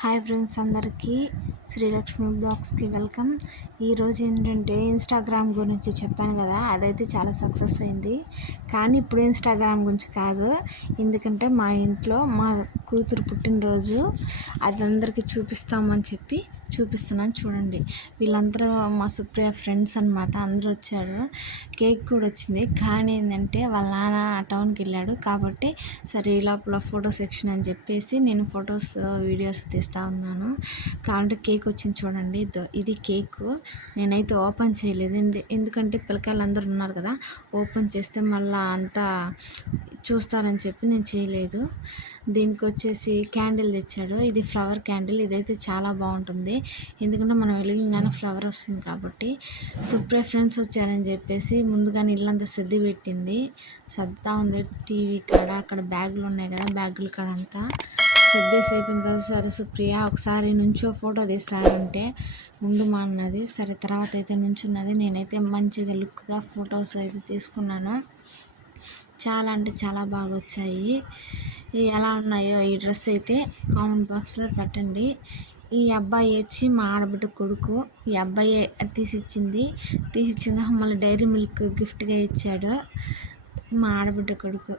Hi friends, అందరికీ Srilakshmi బ్లాగ్స్కి welcome. ఈరోజు ఏంటంటే ఇన్స్టాగ్రామ్ గురించి చెప్పాను కదా, అదైతే చాలా సక్సెస్ అయింది. కానీ ఇప్పుడు ఇన్స్టాగ్రామ్ గురించి కాదు, ఎందుకంటే మా ఇంట్లో మా కూతురు పుట్టినరోజు అది అందరికీ చూపిస్తామని చెప్పి చూపిస్తున్నాను. చూడండి, వీళ్ళందరూ మా సుప్రియ ఫ్రెండ్స్ అనమాట. అందరూ వచ్చారు, కేక్ కూడా వచ్చింది. కానీ ఏంటంటే వాళ్ళ నాన్న టౌన్కి వెళ్ళాడు కాబట్టి సరే ఈ లోపల ఫోటో సెక్షన్ అని చెప్పేసి నేను ఫొటోస్ వీడియోస్ తీస్తూ ఉన్నాను. కాబట్టి కేక్ వచ్చింది చూడండి, ఇది కేకు. నేనైతే ఓపెన్ చేయలేదు, ఎందుకంటే పిల్లకాయలు అందరూ ఉన్నారు కదా, ఓపెన్ చేస్తే మళ్ళీ అంతా చూస్తారని చెప్పి నేను చేయలేదు. దీనికి వచ్చేసి క్యాండిల్ తెచ్చాడు, ఇది ఫ్లవర్ క్యాండిల్. ఇదైతే చాలా బాగుంటుంది, ఎందుకంటే మనం వెలిగింగానే ఫ్లవర్ వస్తుంది కాబట్టి. సుప్రియ ఫ్రెండ్స్ వచ్చారని చెప్పేసి ముందుగానే ఇల్లంతా సర్ది పెట్టింది, సర్దుతా ఉంది. టీవీ కాడ అక్కడ బ్యాగులు ఉన్నాయి కదా, బ్యాగుల కాడ అంతా సర్దేసి అయిపోయిన తర్వాత సరే సుప్రియ ఒకసారి నుంచో ఫోటో తీస్తారంటే ఉండుమా అన్నది. సరే తర్వాత అయితే నుంచున్నది. నేనైతే మంచిగా లుక్గా ఫొటోస్ అయితే తీసుకున్నాను. చాలా అంటే చాలా బాగా వచ్చాయి. ఎలా ఉన్నాయో ఈ డ్రెస్ అయితే కామెంట్ బాక్స్లో పెట్టండి. ఈ అబ్బాయి వచ్చి మా ఆడబిడ్డ కొడుకు. ఈ అబ్బాయి తీసిచ్చింది మళ్ళీ డైరీ మిల్క్ గిఫ్ట్గా ఇచ్చాడు మా ఆడబిడ్డ కొడుకు.